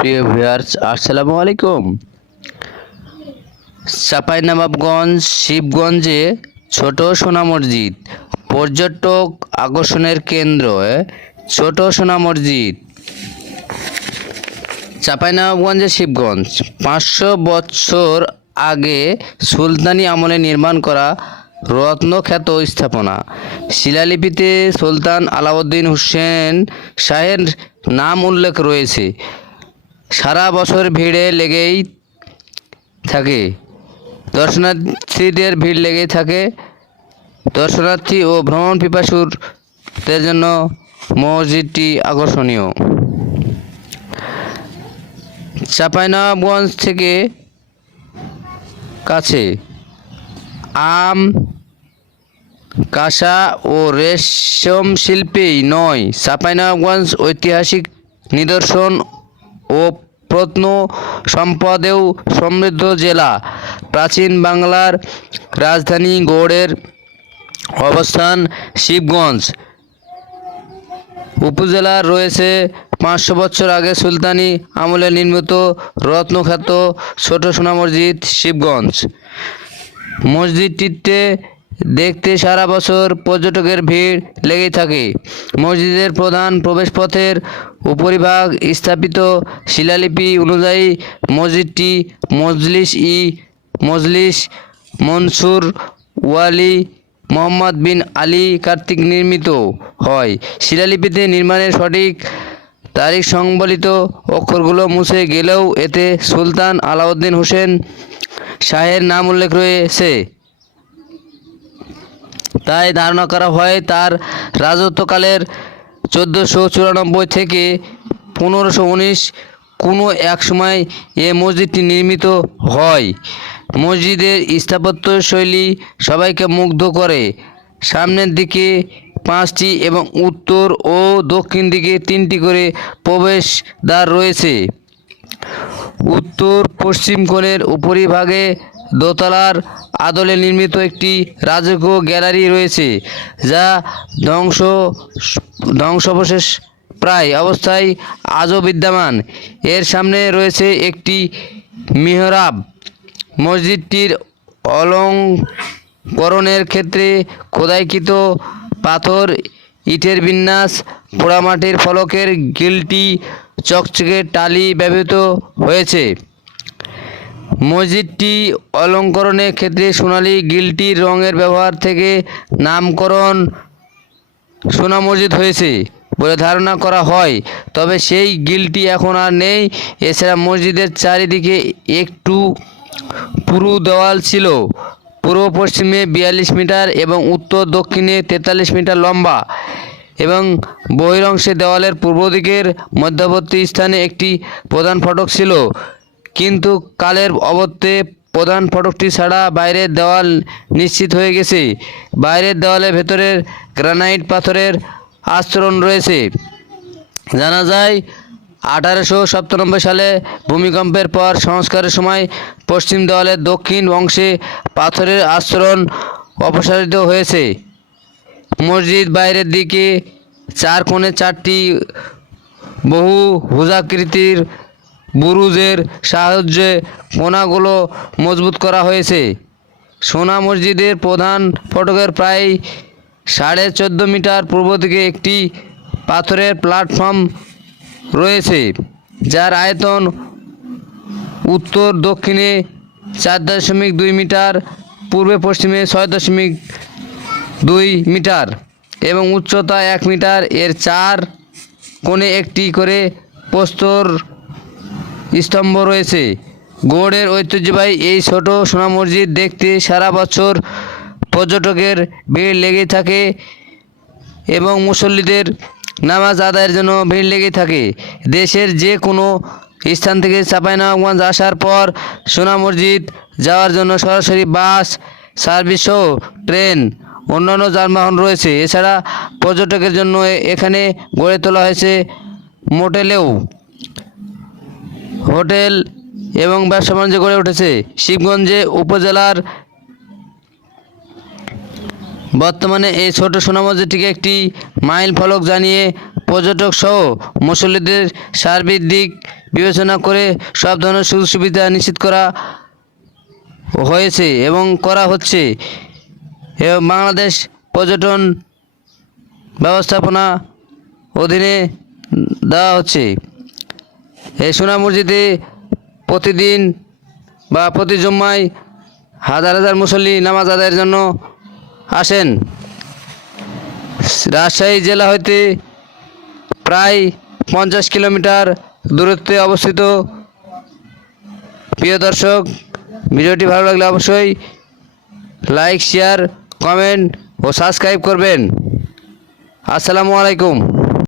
প্রিয় ভিউয়ার্স, আসসালামু আলাইকুম। চাঁপাইনবাবগঞ্জ, শিবগঞ্জে ছোট সোনা মসজিদ, পর্যটক আকর্ষণের কেন্দ্র ছোট সোনা মসজিদ। চাঁপাইনবাবগঞ্জে শিবগঞ্জ, পাঁচশো বছর আগে সুলতানি আমলে নির্মাণ করা রত্নখ্যাত স্থাপনা। শিলালিপিতে সুলতান আলাউদ্দিন হুসেন শাহের নাম উল্লেখ রয়েছে। সারা বছর ভিড়ে লেগেই থাকে। দর্শনার্থীদের ভিড় লেগেই থাকে। দর্শনার্থী ও ভ্রমণ পিপাসুরদের জন্য মসজিদটি আকর্ষণীয়। চাঁপাইনবাবগঞ্জ থেকে কাছে আম, কাঁসা ও রেশম শিল্পেই নয়, চাঁপাইনবাবগঞ্জ ঐতিহাসিক নিদর্শন ও প্রত্ন সম্পদেও সমৃদ্ধ জেলা। প্রাচীন বাংলার রাজধানী গৌড়ের অবস্থান শিবগঞ্জ। উপজেলার রয়েছে পাঁচশো বছর আগে সুলতানি আমলে নির্মিত রত্নখ্যাত ছোট সোনা মসজিদ শিবগঞ্জ। মসজিদটিতে দেখতে সারা বছর পর্যটকের ভিড় লেগেই থাকে। মসজিদের প্রধান প্রবেশপথের উপরিভাগ স্থাপিত শিলালিপি অনুযায়ী মসজিদটি মজলিস ই মজলিস মনসুর ওয়ালি মোহাম্মদ বিন আলী কার্তিক নির্মিত হয়। শিলালিপিতে নির্মাণের সঠিক তারিখ সংবলিত অক্ষরগুলো মুছে গেলেও এতে সুলতান আলাউদ্দিন হোসেন শাহের নাম উল্লেখ রয়েছে। তাই ধারণা করা হয় তার রাজত্বকালের চোদ্দোশো চুরানব্বই থেকে পনেরোশো উনিশ কোনো এক সময় এ মসজিদটি নির্মিত হয়। মসজিদের স্থাপত্য শৈলী সবাইকে মুগ্ধ করে। সামনের দিকে পাঁচটি এবং উত্তর ও দক্ষিণ দিকে তিনটি করে প্রবেশদ্বার রয়েছে। উত্তর পশ্চিম কোণের উপরিভাগে দোতলার আদলে নির্মিত একটি রাজকীয় গ্যালারি রয়েছে, যা ধ্বংস, ধ্বংসাবশেষ প্রায় অবস্থায় আজও বিদ্যমান। এর সামনে রয়েছে একটি মিহরাব। মসজিদটির অলঙ্করণের ক্ষেত্রে খোদাইকৃত পাথর, ইটের বিন্যাস, পোড়ামাটির ফলকের গিলটি, চকচকে টালি ব্যবহৃত হয়েছে। মসজিদটি অলঙ্করণের ক্ষেত্রে সোনালি গিলটির রঙের ব্যবহার থেকে নামকরণ সোনা মসজিদ হয়েছে বলে ধারণা করা হয়। তবে সেই গিলটি এখন আর নেই। এছাড়া মসজিদের চারিদিকে একটু পুরু দেওয়াল ছিল। পূর্ব পশ্চিমে বিয়াল্লিশ মিটার এবং উত্তর দক্ষিণে তেতাল্লিশ মিটার লম্বা এবং বহিরংশে দেওয়ালের পূর্ব দিকের মধ্যবর্তী স্থানে একটি প্রধান ফটক ছিল। কিন্তু কালের অবত্যে প্রধান ফটকটি ছাড়া বাইরের দেওয়াল নিশ্চিত হয়ে গেছে। বাইরের দেওয়ালে ভেতরের গ্রানাইট পাথরের আস্তরণ রয়েছে। জানা যায়, আঠারোশো সপ্তানব্বই সালে ভূমিকম্পের পর সংস্কারের সময় পশ্চিম দেওয়ালের দক্ষিণ অংশে পাথরের আস্তরণ অপসারিত হয়েছে। মসজিদ বাইরের দিকে চার কোণে চারটি বহু হুজাকৃতির বুরুজের সাহায্যে কোনাগুলো মজবুত করা হয়েছে। সোনা মসজিদের প্রধান ফটকের প্রায় সাড়ে চোদ্দ মিটার পূর্ব দিকে একটি পাথরের প্ল্যাটফর্ম রয়েছে, যার আয়তন উত্তর দক্ষিণে চার দশমিক দুই মিটার, পূর্বে পশ্চিমে ছয় দশমিক দুই মিটার এবং উচ্চতা এক মিটার। এর চার কোণে একটি করে প্রস্তর স্তম্ভ রয়েছে। গৌড়ের ঐতিহ্যবাহী এই ছোট সোনা মসজিদ দেখতে সারা বছর পর্যটকের ভিড় লেগে থাকে এবং মুসল্লিদের নামাজ আদায়ের জন্য ভিড় লেগে থাকে। দেশের যে কোনো স্থান থেকে চাঁপাইনবাবগঞ্জ আসার পর সোনা মসজিদ যাওয়ার জন্য সরাসরি বাস, সার্ভিস সহ ট্রেন, অন্যান্য যানবাহন রয়েছে। এছাড়া পর্যটকের জন্য এখানে গড়ে তোলা হয়েছে মোটেলেও হোটেল এবং ব্যবসা বাণিজ্য গড়ে উঠেছে। শিবগঞ্জে উপজেলার বর্তমানে এই ছোট সোনা মসজিদটিকে একটি মাইল ফলক জানিয়ে পর্যটক সহ মুসল্লিদের সার্বিক দিক বিবেচনা করে সব ধরনের সুযোগ সুবিধা নিশ্চিত করা হয়েছে এবং করা হচ্ছে। এবং বাংলাদেশ পর্যটন ব্যবস্থাপনা অধীনে দেওয়া হচ্ছে। এই সোনা মসজিদে প্রতিদিন বা প্রতি জুম্মায় হাজার হাজার মুসল্লি নামাজ আদায়ের জন্য আসেন। রাজশাহী জেলা হইতে প্রায় পঞ্চাশ কিলোমিটার দূরত্বে অবস্থিত। প্রিয় দর্শক, ভিডিওটি ভালো লাগলে অবশ্যই লাইক, শেয়ার, কমেন্ট ও সাবস্ক্রাইব করবেন। আসসালামু আলাইকুম।